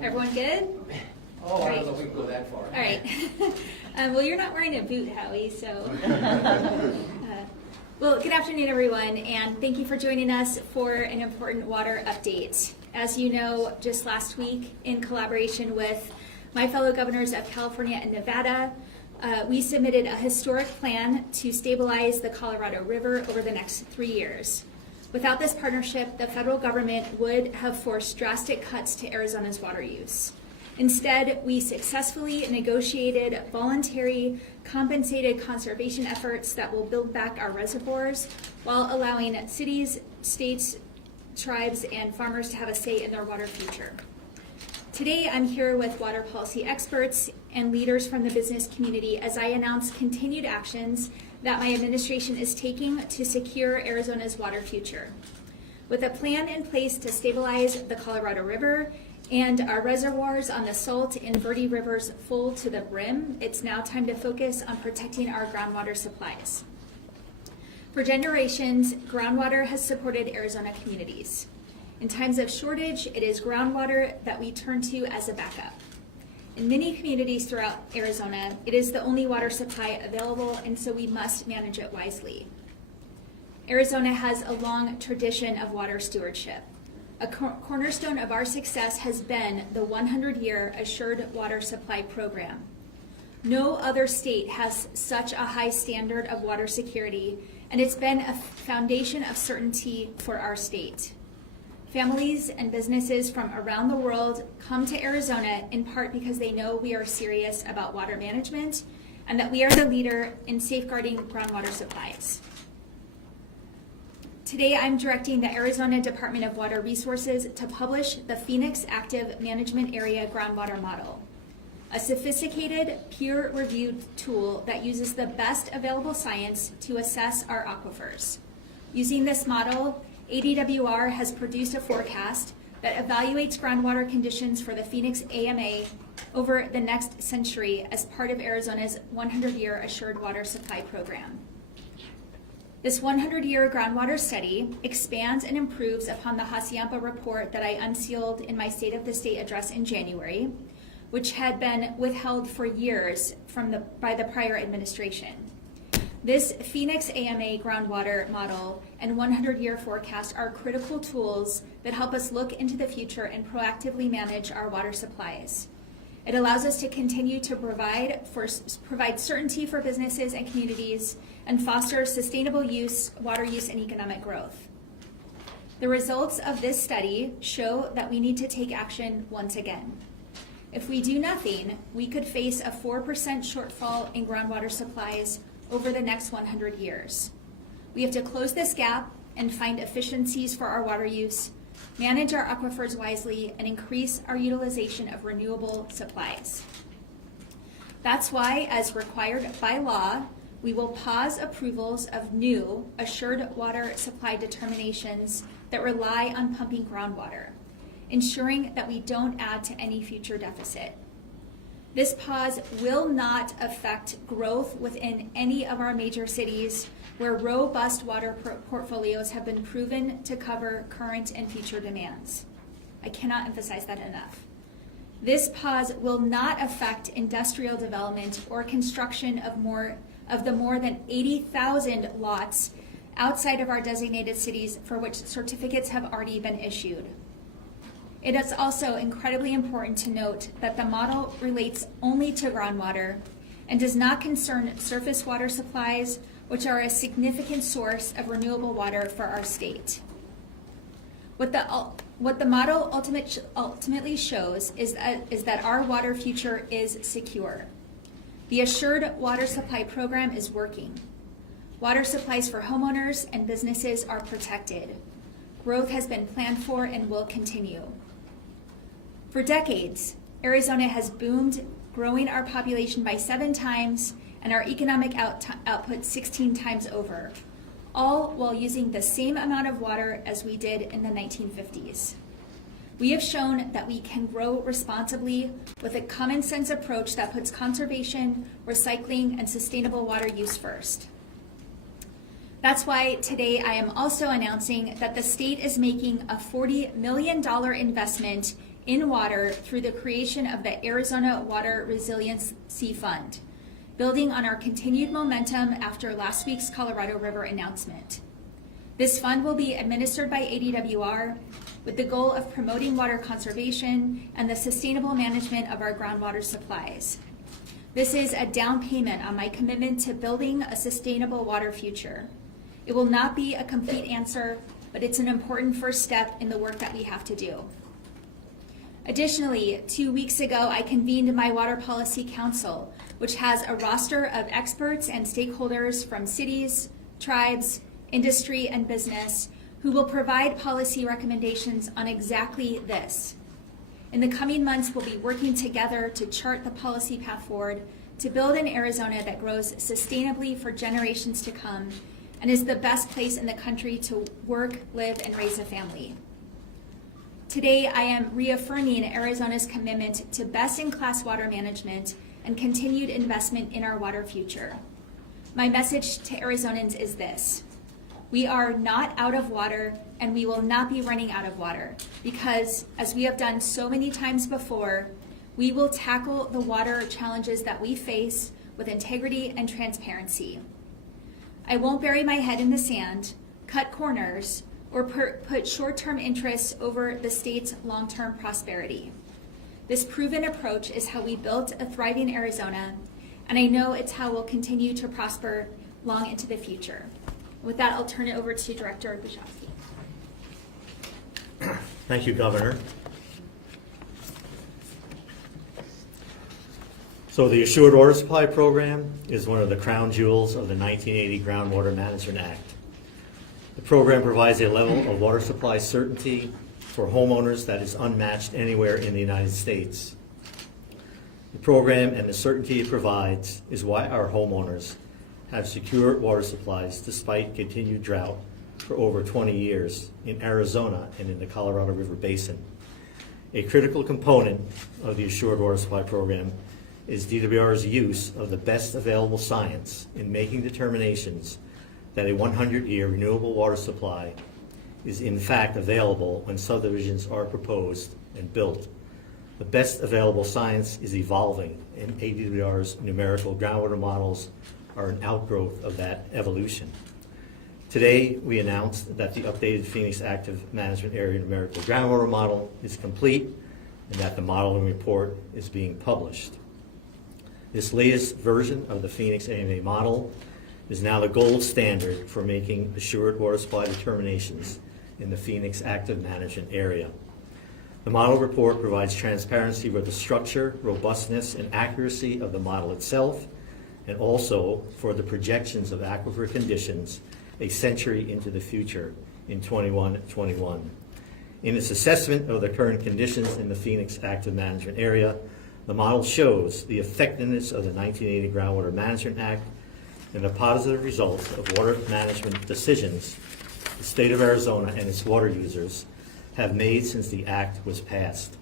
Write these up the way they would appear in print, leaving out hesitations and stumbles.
Everyone good? Oh, I don't know if we can go that far. All right. Well, you're not wearing a boot, Howie, so. Well, good afternoon, everyone, and thank you for joining us for an important water update. As you know, just last week, in collaboration with my fellow governors of California and Nevada, we submitted a historic plan to stabilize the Colorado River over the next 3 years. Without this partnership, the federal government would have forced drastic cuts to Arizona's water use. Instead, we successfully negotiated voluntary, compensated conservation efforts that will build back our reservoirs while allowing cities, states, tribes, and farmers to have a say in their water future. Today, I'm here with water policy experts and leaders from the business community as I announce continued actions that my administration is taking to secure Arizona's water future. With a plan in place to stabilize the Colorado River and our reservoirs on the Salt and Verde rivers full to the brim, it's now time to focus on protecting our groundwater supplies. For generations, groundwater has supported Arizona communities. In times of shortage, it is groundwater that we turn to as a backup. In many communities throughout Arizona, it is the only water supply available, and so we must manage it wisely. Arizona has a long tradition of water stewardship. A cornerstone of our success has been the 100-year Assured Water Supply Program. No other state has such a high standard of water security, and it's been a foundation of certainty for our state. Families and businesses from around the world come to Arizona in part because they know we are serious about water management and that we are the leader in safeguarding groundwater supplies. Today, I'm directing the Arizona Department of Water Resources to publish the Phoenix Active Management Area Groundwater Model, a sophisticated, peer-reviewed tool that uses the best available science to assess our aquifers. Using this model, ADWR has produced a forecast that evaluates groundwater conditions for the Phoenix AMA over the next century as part of Arizona's 100-year Assured Water Supply Program. This 100-year groundwater study expands and improves upon the Hacienda report that I unsealed in my State of the State address in January, which had been withheld for years by the prior administration. This Phoenix AMA groundwater model and 100-year forecast are critical tools that help us look into the future and proactively manage our water supplies. It allows us to continue to provide certainty for businesses and communities and foster sustainable water use, and economic growth. The results of this study show that we need to take action once again. If we do nothing, we could face a 4% shortfall in groundwater supplies over the next 100 years. We have to close this gap and find efficiencies for our water use, manage our aquifers wisely, and increase our utilization of renewable supplies. That's why, as required by law, we will pause approvals of new assured water supply determinations that rely on pumping groundwater, ensuring that we don't add to any future deficit. This pause will not affect growth within any of our major cities where robust water portfolios have been proven to cover current and future demands. I cannot emphasize that enough. This pause will not affect industrial development or construction of the more than 80,000 lots outside of our designated cities for which certificates have already been issued. It is also incredibly important to note that the model relates only to groundwater and does not concern surface water supplies, which are a significant source of renewable water for our state. What the model ultimately shows is that our water future is secure. The Assured Water Supply Program is working. Water supplies for homeowners and businesses are protected. Growth has been planned for and will continue. For decades, Arizona has boomed, growing our population by 7 times and our economic output 16 times over, all while using the same amount of water as we did in the 1950s. We have shown that we can grow responsibly with a common sense approach that puts conservation, recycling, and sustainable water use first. That's why today I am also announcing that the state is making a $40 million investment in water through the creation of the Arizona Water Resiliency Fund, building on our continued momentum after last week's Colorado River announcement. This fund will be administered by ADWR with the goal of promoting water conservation and the sustainable management of our groundwater supplies. This is a down payment on my commitment to building a sustainable water future. It will not be a complete answer, but it's an important first step in the work that we have to do. Additionally, 2 weeks ago, I convened my Water Policy Council, which has a roster of experts and stakeholders from cities, tribes, industry, and business who will provide policy recommendations on exactly this. In the coming months, we'll be working together to chart the policy path forward to build an Arizona that grows sustainably for generations to come and is the best place in the country to work, live, and raise a family. Today, I am reaffirming Arizona's commitment to best-in-class water management and continued investment in our water future. My message to Arizonans is this: we are not out of water, and we will not be running out of water, because, as we have done so many times before, we will tackle the water challenges that we face with integrity and transparency. I won't bury my head in the sand, cut corners, or put short-term interests over the state's long-term prosperity. This proven approach is how we built a thriving Arizona, and I know it's how we'll continue to prosper long into the future. With that, I'll turn it over to Director Bushowski. Thank you, Governor. So the Assured Water Supply Program is one of the crown jewels of the 1980 Groundwater Management Act. The program provides a level of water supply certainty for homeowners that is unmatched anywhere in the United States. The program and the certainty it provides is why our homeowners have secure water supplies despite continued drought for over 20 years in Arizona and in the Colorado River Basin. A critical component of the Assured Water Supply Program is DWR's use of the best available science in making determinations that a 100-year renewable water supply is in fact available when subdivisions are proposed and built. The best available science is evolving, and ADWR's numerical groundwater models are an outgrowth of that evolution. Today, we announced that the updated Phoenix Active Management Area numerical groundwater model is complete and that the modeling report is being published. This latest version of the Phoenix AMA model is now the gold standard for making assured water supply determinations in the Phoenix Active Management Area. The model report provides transparency with the structure, robustness, and accuracy of the model itself, and also for the projections of aquifer conditions a century into the future in 2121. In its assessment of the current conditions in the Phoenix Active Management Area, the model shows the effectiveness of the 1980 Groundwater Management Act and the positive results of water management decisions the state of Arizona and its water users have made since the act was passed.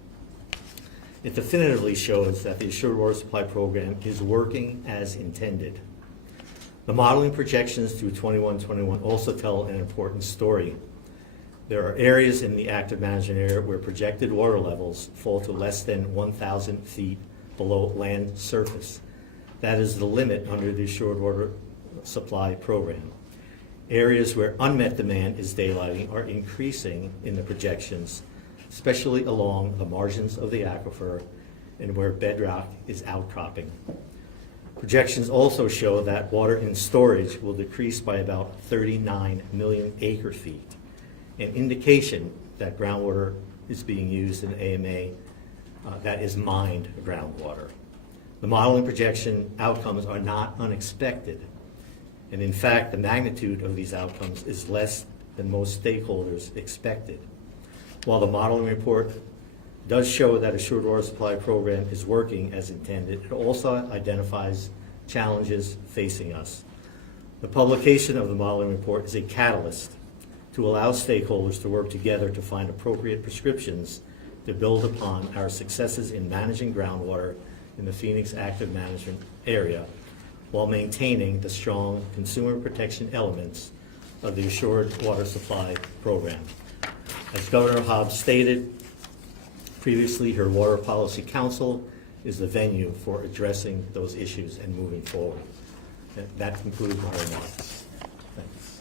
It definitively shows that the Assured Water Supply Program is working as intended. The modeling projections through 2121 also tell an important story. There are areas in the active management area where projected water levels fall to less than 1,000 feet below land surface. That is the limit under the Assured Water Supply Program. Areas where unmet demand is daylighting are increasing in the projections, especially along the margins of the aquifer and where bedrock is outcropping. Projections also show that water in storage will decrease by about 39 million acre feet, an indication that groundwater is being used in AMA that is mined groundwater. The modeling projection outcomes are not unexpected, and in fact, the magnitude of these outcomes is less than most stakeholders expected. While the modeling report does show that Assured Water Supply Program is working as intended, it also identifies challenges facing us. The publication of the modeling report is a catalyst to allow stakeholders to work together to find appropriate prescriptions to build upon our successes in managing groundwater in the Phoenix Active Management Area while maintaining the strong consumer protection elements of the Assured Water Supply Program. As Governor Hobbs stated, Previously, her Water Policy Council is the venue for addressing those issues and moving forward. That concludes my remarks. Thanks.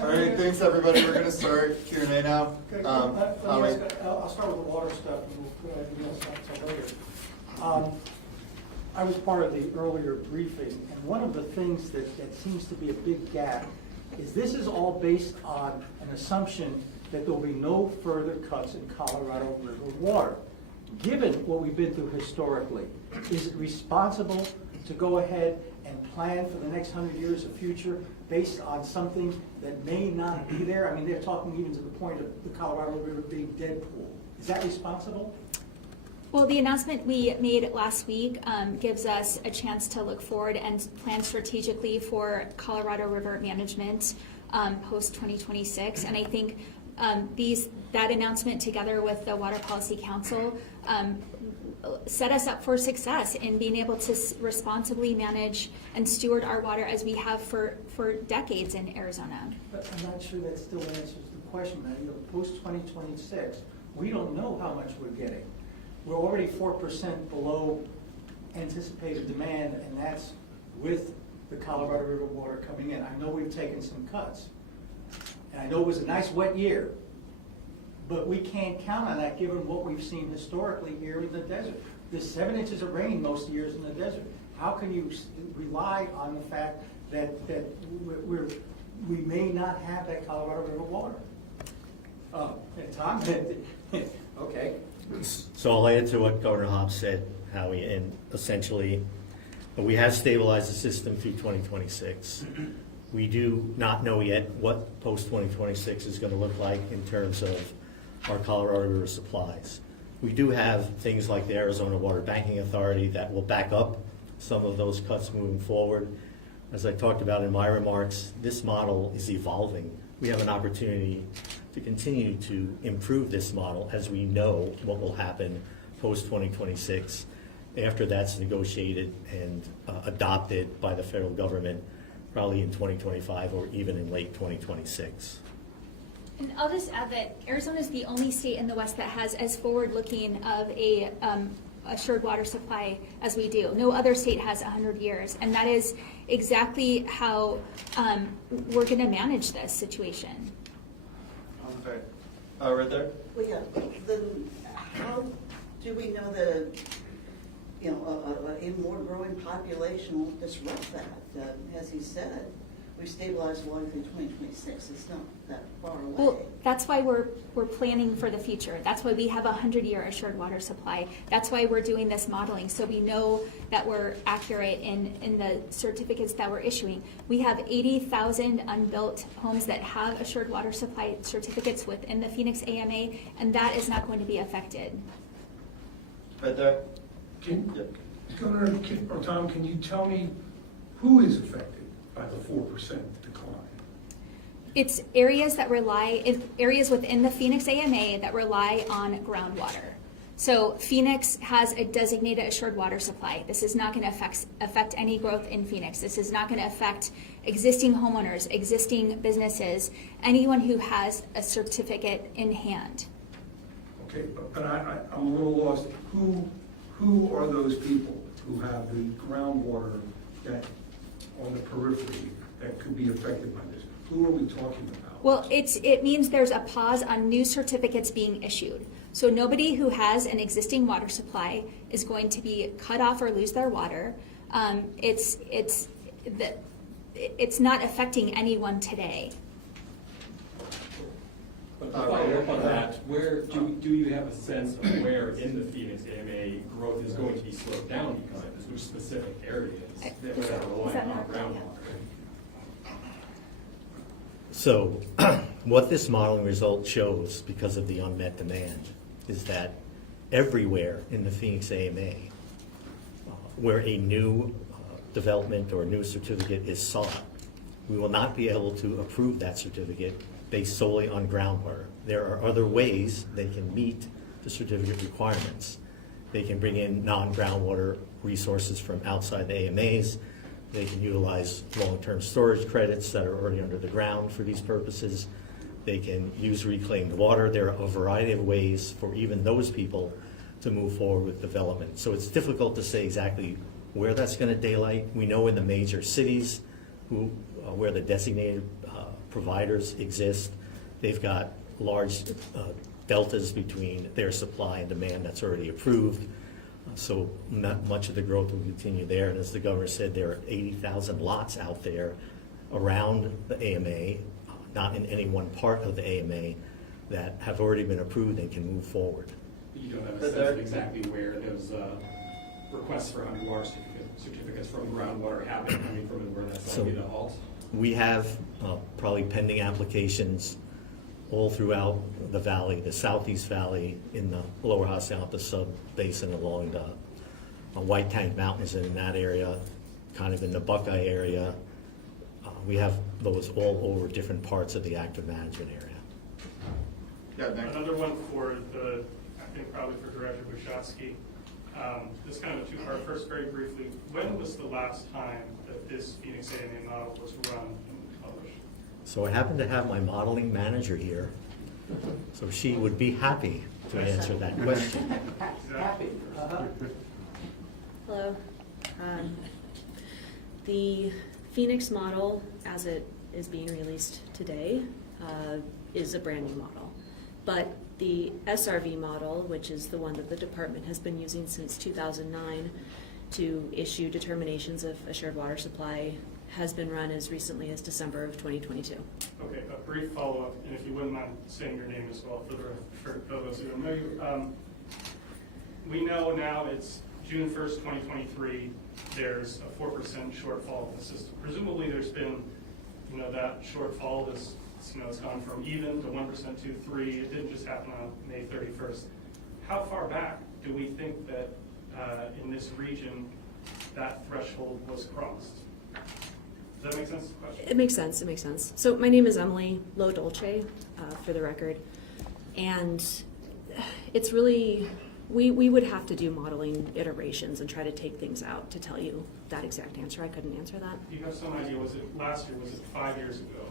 All right, thanks everybody. We're going to start Q&A now. Okay, I'll start with the water stuff and we'll do that later. I was part of the earlier briefing, and one of the things that seems to be a big gap is this is all based on an assumption that there will be no further cuts in Colorado River water. Given what we've been through historically, is it responsible to go ahead and plan for the next 100 years of future based on something that may not be there? I mean, they're talking even to the point of the Colorado River being dead pool. Is that responsible? Well, the announcement we made last week gives us a chance to look forward and plan strategically for Colorado River management post-2026. And I think that announcement together with the Water Policy Council set us up for success in being able to responsibly manage and steward our water as we have for decades in Arizona. But I'm not sure that still answers the question. Post-2026, we don't know how much we're getting. We're already 4% below anticipated demand, and that's with the Colorado River water coming in. I know we've taken some cuts, and I know it was a nice wet year, but we can't count on that given what we've seen historically here in the desert. There's 7 inches of rain most years in the desert. How can you rely on the fact that we may not have that Colorado River water? And Tom, okay. So I'll add to what Governor Hobbs said, Howie, and essentially, we have stabilized the system through 2026. We do not know yet what post-2026 is going to look like in terms of our Colorado River supplies. We do have things like the Arizona Water Banking Authority that will back up some of those cuts moving forward. As I talked about in my remarks, this model is evolving. We have an opportunity to continue to improve this model as we know what will happen post-2026 after that's negotiated and adopted by the federal government, probably in 2025 or even in late 2026. And I'll just add that Arizona is the only state in the West that has as forward-looking of a assured water supply as we do. No other state has 100 years, and that is exactly how we're going to manage this situation. Okay. Right there. Well, yeah, then how do we know that, a more growing population will disrupt that? As he said, we stabilized water through 2026. It's not that far away. Well, that's why we're planning for the future. That's why we have a 100-year assured water supply. That's why we're doing this modeling, so we know that we're accurate in the certificates that we're issuing. We have 80,000 unbuilt homes that have assured water supply certificates within the Phoenix AMA, and that is not going to be affected. Right there. Governor or Tom, can you tell me who is affected by the 4% decline? It's areas within the Phoenix AMA that rely on groundwater. So Phoenix has a designated assured water supply. This is not going to affect any growth in Phoenix. This is not going to affect existing homeowners, existing businesses, anyone who has a certificate in hand. Okay, but I'm a little lost. Who are those people who have the groundwater that on the periphery that could be affected by this? Who are we talking about? Well, it means there's a pause on new certificates being issued. So nobody who has an existing water supply is going to be cut off or lose their water. It's not affecting anyone today. But to follow up on that, where do you have a sense of where in the Phoenix AMA growth is going to be slowed down because of this? Which specific areas that are relying on groundwater? So what this modeling result shows, because of the unmet demand, is that everywhere in the Phoenix AMA where a new development or a new certificate is sought, we will not be able to approve that certificate based solely on groundwater. There are other ways they can meet the certificate requirements. They can bring in non-groundwater resources from outside the AMAs. They can utilize long-term storage credits that are already under the ground for these purposes. They can use reclaimed water. There are a variety of ways for even those people to move forward with development. So it's difficult to say exactly where that's going to daylight. We know in the major cities where the designated providers exist, they've got large deltas between their supply and demand that's already approved. So not much of the growth will continue there. And as the governor said, there are 80,000 lots out there around the AMA, not in any one part of the AMA, that have already been approved and can move forward. You don't have a sense of exactly where those requests for underwater certificates from groundwater have been coming from and where that's likely to halt? We have probably pending applications all throughout the valley, the Southeast Valley, in the lower Hassayampa sub-basin along the White Tank Mountains in that area, kind of in the Buckeye area. We have those all over different parts of the active management area. Yeah, Nick. Another one for I think probably for Director Bushatsky. This kind of a two-part. First, very briefly, when was the last time that this Phoenix AMA model was run and published? So I happen to have my modeling manager here, so she would be happy to answer that question. Happy. Hello. The Phoenix model, as it is being released today, is a brand new model. But the SRV model, which is the one that the department has been using since 2009 to issue determinations of assured water supply, has been run as recently as December of 2022. Okay, a brief follow-up, and if you wouldn't mind saying your name as well for those who don't know you. We know now it's June 1st, 2023, there's a 4% shortfall in the system. Presumably there's been, that shortfall is, it's gone from even to 1% to 3%. It didn't just happen on May 31st. How far back do we think that in this region that threshold was crossed? Does that make sense? It makes sense. It makes sense. So my name is Emily Lo Dolce, for the record, and it's really we would have to do modeling iterations and try to take things out to tell you that exact answer. I couldn't answer that. Do you have some idea? Was it last year? Was it 5 years ago?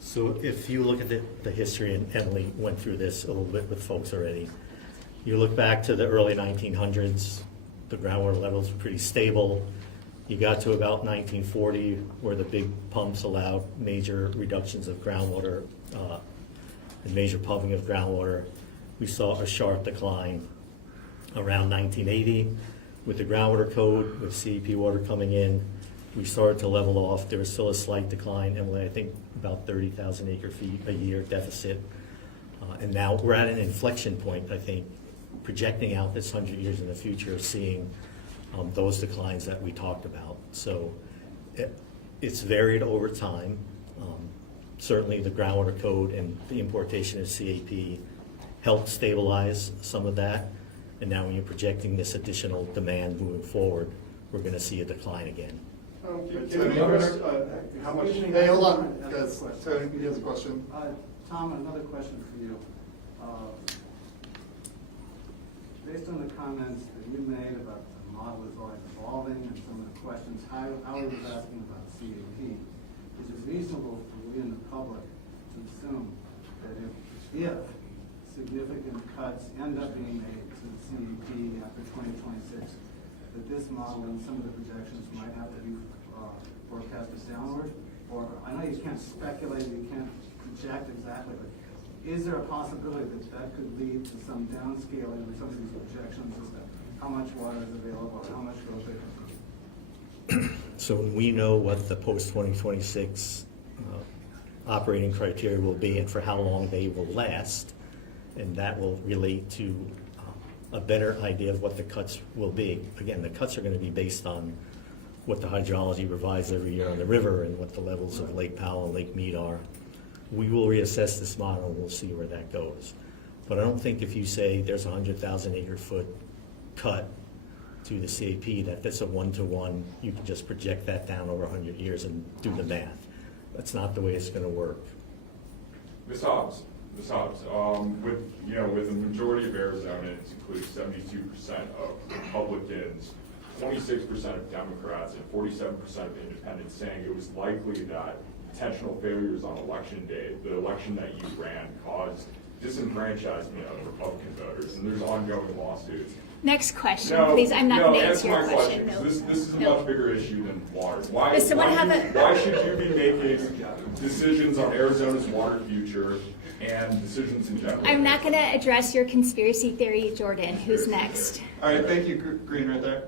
So if you look at the history, and Emily went through this a little bit with folks already, you look back to the early 1900s, the groundwater levels were pretty stable. You got to about 1940, where the big pumps allowed major reductions of groundwater and major pumping of groundwater. We saw a sharp decline around 1980 with the groundwater code, with CEP water coming in. We started to level off. There was still a slight decline, and I think about 30,000 acre feet a year deficit. And now we're at an inflection point, I think, projecting out this 100 years in the future, seeing those declines that we talked about. So it's varied over time. Certainly the groundwater code and the importation of CAP helped stabilize some of that. And now when you're projecting this additional demand moving forward, we're going to see a decline again. How much? Hey, hold on, guys. Tony, he has a question. Tom, another question for you. Based on the comments that you made about the model is always evolving and some of the questions, how he was asking about CAP, is it reasonable for we in the public to assume that if significant cuts end up being made to the CAP after 2026, that this model and some of the projections might have to be forecasted downward? Or I know you can't speculate, you can't project exactly, but is there a possibility that that could lead to some downscaling of some of these projections as to how much water is available, or how much growth there can be? So when we know what the post-2026 operating criteria will be and for how long they will last, and that will relate to a better idea of what the cuts will be. Again, the cuts are going to be based on what the hydrology revises every year on the river and what the levels of Lake Powell and Lake Mead are. We will reassess this model and we'll see where that goes. But I don't think if you say there's a 100,000 acre foot cut to the CAP that that's a one-to-one, you can just project that down over 100 years and do the math. That's not the way it's going to work. Ms. Hobbs, with the majority of Arizona, it includes 72% of Republicans, 26% of Democrats, and 47% of independents saying it was likely that intentional failures on election day. The election that you ran caused disenfranchisement of Republican voters, and there's ongoing lawsuits. Next question, please. I'm not going to answer your question. No, No. this is a No. much bigger issue than water. Why, Does someone have why should you be making decisions on Arizona's water future and decisions in general? I'm not going to address your conspiracy theory, Jordan. Who's next? All right, thank you, Green, right there.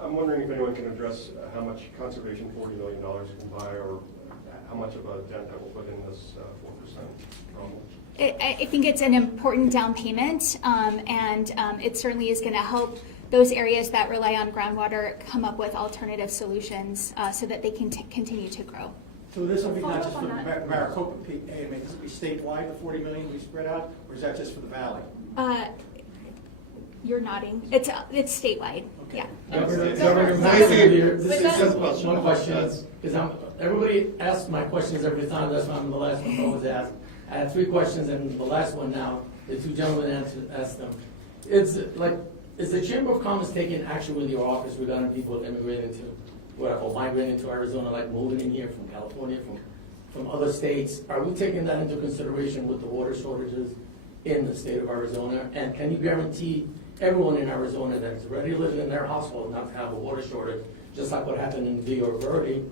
I'm wondering if anyone can address how much conservation $40 million can buy, or how much of a dent that will put in this 4% problem. I think it's an important down payment, and it certainly is going to help those areas that rely on groundwater come up with alternative solutions so that they can continue to grow. So this will be not just for the Maricopa AMA, this will be statewide, the 40 million will be spread out, or is that just for the valley? You're nodding. It's statewide. Okay. Yeah. One question, because everybody asks my questions every time, that's why I'm the last one always asked. I had 3 questions, and the last one now, the 2 gentlemen asked them. Is the Chamber of Commerce taking action with your office regarding people immigrating to, or migrating to Arizona, like moving in here from California, from other states? Are we taking that into consideration with the water shortages in the state of Arizona? And can you guarantee everyone in Arizona that is already living in their household not to have a water shortage, just like what happened in Villa Verde?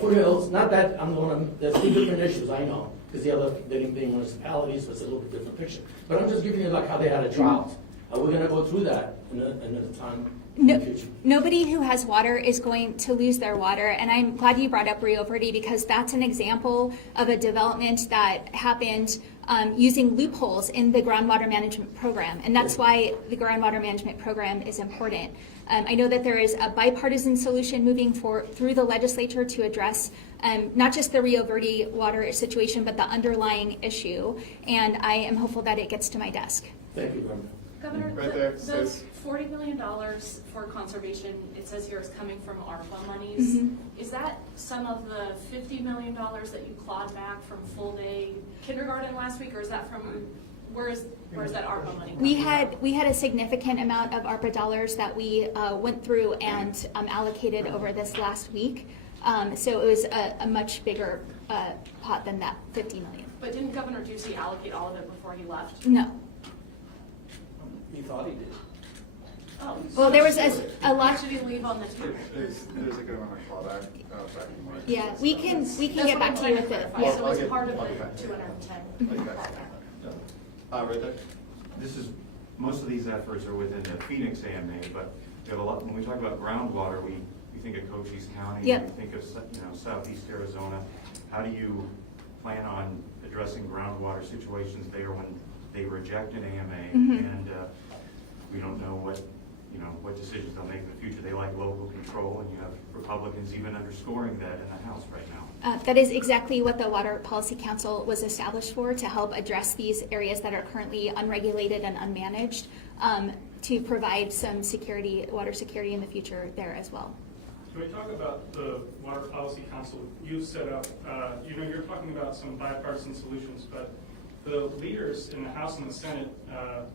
Foothills, not that I'm the one, there's 2 different issues, I know, because the other, they being municipalities, so it's a little bit different picture. But I'm just giving you like how they had a drought. Are we gonna go through that in the time in the future? Nobody who has water is going to lose their water, and I'm glad you brought up Rio Verde because that's an example of a development that happened using loopholes in the groundwater management program, and that's why the groundwater management program is important. I know that there is a bipartisan solution moving through the legislature to address not just the Rio Verde water situation, but the underlying issue, and I am hopeful that it gets to my desk. Thank you very much. Governor, Right there, those $40 million for conservation, it says here is coming from ARPA monies. Mhm. Is that some of the $50 million that you clawed back from full day kindergarten last week, or is that from, where's that ARPA money? We had a significant amount of ARPA dollars that we went through and allocated over this last week. So it was a much bigger pot than that $50 million. But didn't Governor Ducey allocate all of it before he left? No. He thought he did. Oh. Well, there was a lot. Why should he leave on the table? There's a government clawback back in March. Yeah, we can That's get what back I'm to trying you with it. clarify. Yeah. So it's part of the 210. Right there. This is, most of these efforts are within the Phoenix AMA, but we have a lot, when we talk about groundwater, we think of Cochise County, Yep. we think of southeast Arizona. How do you plan on addressing groundwater situations there when they reject an AMA Mhm. and we don't know what decisions they'll make in the future? They like local control, and you have Republicans even underscoring that in the House right now. That is exactly what the Water Policy Council was established for, to help address these areas that are currently unregulated and unmanaged, to provide some security, water security in the future there as well. Can we talk about the Water Policy Council you've set up? You're talking about some bipartisan solutions, but the leaders in the House and the Senate,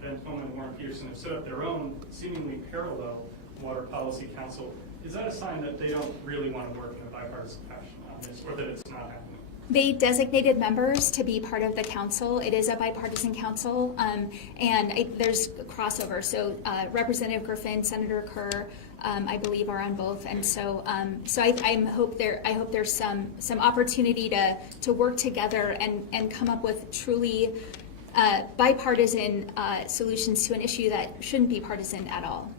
Ben Tillman and Warren Peterson, have set up their own seemingly parallel Water Policy Council. Is that a sign that they don't really want to work in a bipartisan fashion on this, or that it's not happening? They designated members to be part of the council. It is a bipartisan council, there's crossover. So Representative Griffin, Senator Kerr, I believe, are on both, and so I hope there's some opportunity to work together and come up with truly bipartisan solutions to an issue that shouldn't be partisan at all.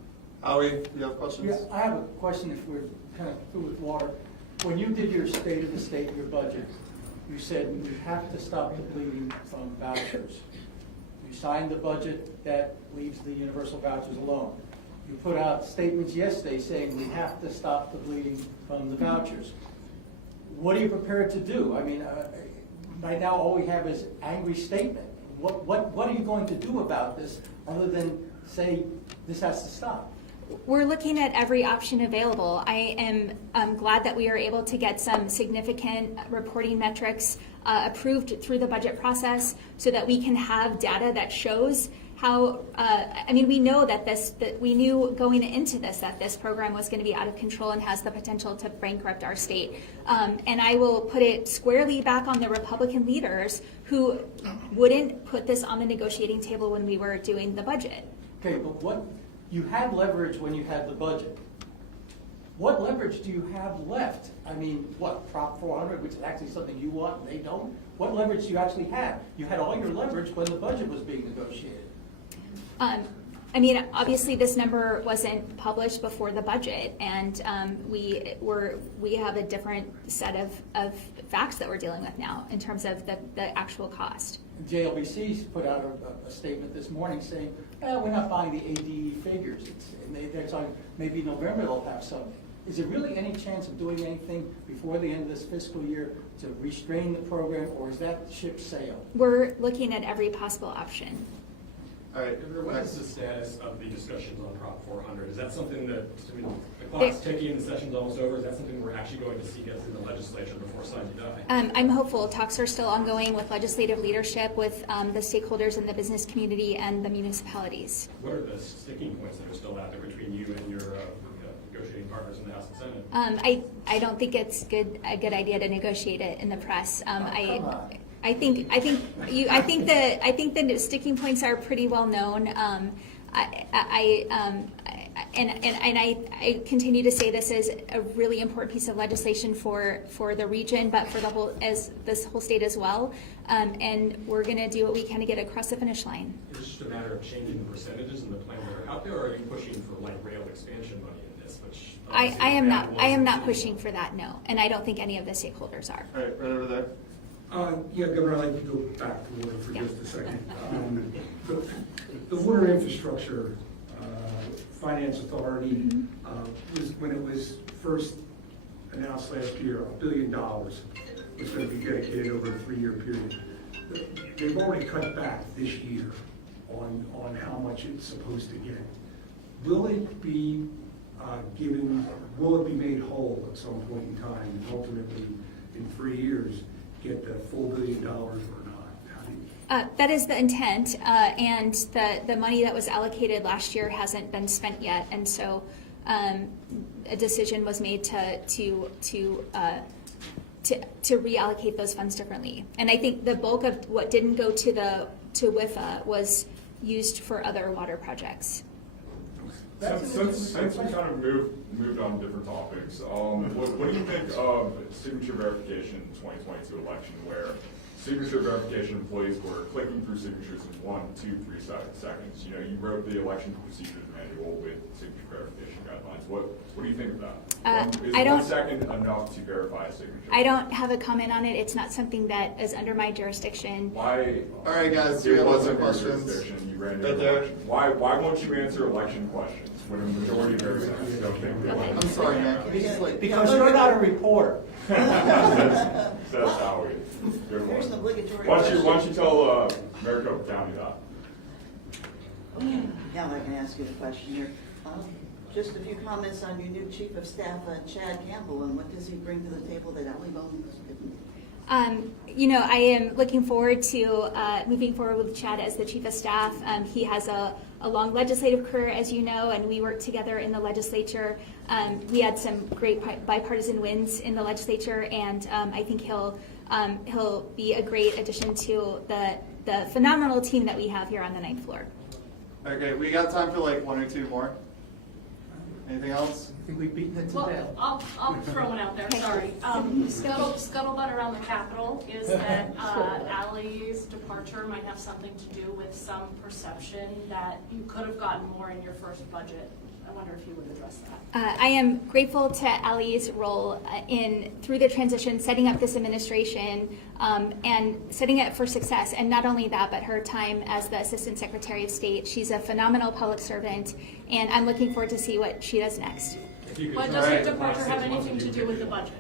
Howie, you have questions? Yeah, I have a question if we're kind of through with water. When you did your state of the state, your budget, you said we have to stop the bleeding from vouchers. You signed the budget that leaves the universal vouchers alone. You put out statements yesterday saying we have to stop the bleeding from the vouchers. What are you prepared to do? I mean, right now all we have is angry statement. What are you going to do about this other than say this has to stop? We're looking at every option available. I am glad that we are able to get some significant reporting metrics approved through the budget process so that we can have data that shows I mean, we know that we knew going into this that this program was going to be out of control and has the potential to bankrupt our state. And I will put it squarely back on the Republican leaders who wouldn't put this on the negotiating table when we were doing the budget. Okay, but you had leverage when you had the budget. What leverage do you have left? I mean, what, Prop 400, which is actually something you want and they don't? What leverage do you actually have? You had all your leverage when the budget was being negotiated. I mean, obviously, this number wasn't published before the budget, and we have a different set of facts that we're dealing with now in terms of the actual cost. JLBC's put out a statement this morning saying, we're not buying the ADE figures. They're talking, maybe November they'll have something. Is there really any chance of doing anything before the end of this fiscal year to restrain the program, or is that ship sailed? We're looking at every possible option. All right, What is the status of the discussions on Prop 400? Is that something that, I mean, the clock's ticking, the session's almost over, is that something we're actually going to see get through the legislature before signing die? I'm hopeful. Talks are still ongoing with legislative leadership, with the stakeholders in the business community and the municipalities. What are the sticking points that are still out there between you and your negotiating partners in the House and Senate? I don't think it's a good idea to negotiate it in the press. I think the sticking points are pretty well known. I continue to say this is a really important piece of legislation for the region, but for this whole state as well. And we're going to do what we can to get across the finish line. Is it just a matter of changing the percentages in the plan that are out there, or are you pushing for like rail expansion money in this? Which I am not pushing for that, no, and I don't think any of the stakeholders are. all right, right over there. Yeah, Governor, I'd like to go back to water for just a second. The Water Infrastructure Finance Authority was, when it was first announced last year, $1 billion was going to be dedicated over a 3-year period. They've already cut back this year on how much it's supposed to get. Will it be will it be made whole at some point in time, and ultimately in 3 years get the full $1 billion or not? That is the intent, and the money that was allocated last year hasn't been spent yet, and so a decision was made to reallocate those funds differently. And I think the bulk of what didn't go to WIFA was used for other water projects. Since we kind of moved on to different topics, what do you think of signature verification in the 2022 election, where signature verification employees were clicking through signatures in 1, 2, 3 seconds? You know, you wrote the election procedures manual with signature verification guidelines. What do you think of that? Is 1 second enough to verify a signature? I don't have a comment on it. It's not something that is under my jurisdiction. Why? All right, guys, we have lots of questions. You ran your election. Why won't you answer election questions when a majority of your senators don't think they want? I'm sorry, man. Can we just Because you're not a reporter. That's how we. Good Here's an one. obligatory Why question. don't you tell Maricopa County that? Okay, now I can ask you the question here. Just a few comments on your new Chief of Staff, Chad Campbell, and what does he bring to the table that Allibone didn't? I am looking forward to moving forward with Chad as the Chief of Staff. He has a long legislative career, as you know, and we worked together in the legislature. We had some great bipartisan wins in the legislature, and I think he'll be a great addition to the phenomenal team that we have here on the 9th floor. Okay, we got time for like 1 or 2 more. Anything else? I think we've beaten it to Well, death. I'll throw one out there, sorry. Scuttlebutt around the Capitol is that Ally's departure might have something to do with some perception that you could have gotten more in your first budget. I wonder if you would address that. I am grateful to Ally's role through the transition, setting up this administration and setting it for success. And not only that, but her time as the Assistant Secretary of State. She's a phenomenal public servant, and I'm looking forward to see what she does next. But does her departure have anything to do with the budget?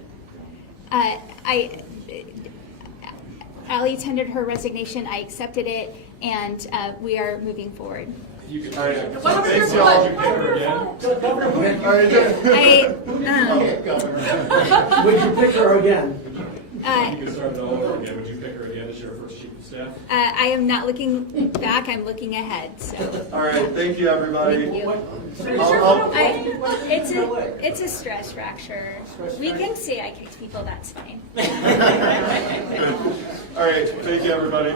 Ally tendered her resignation. I accepted it, and we are moving forward. You could. What about your foot? Would you pick her again? You could start it all over again. Would you pick her again as your first Chief of staff? I am not looking back, I'm looking ahead, so. All right, thank you, everybody. Thank you. I'll- It's a stress fracture. We can say I kicked people, that's fine. All right, thank you, everybody.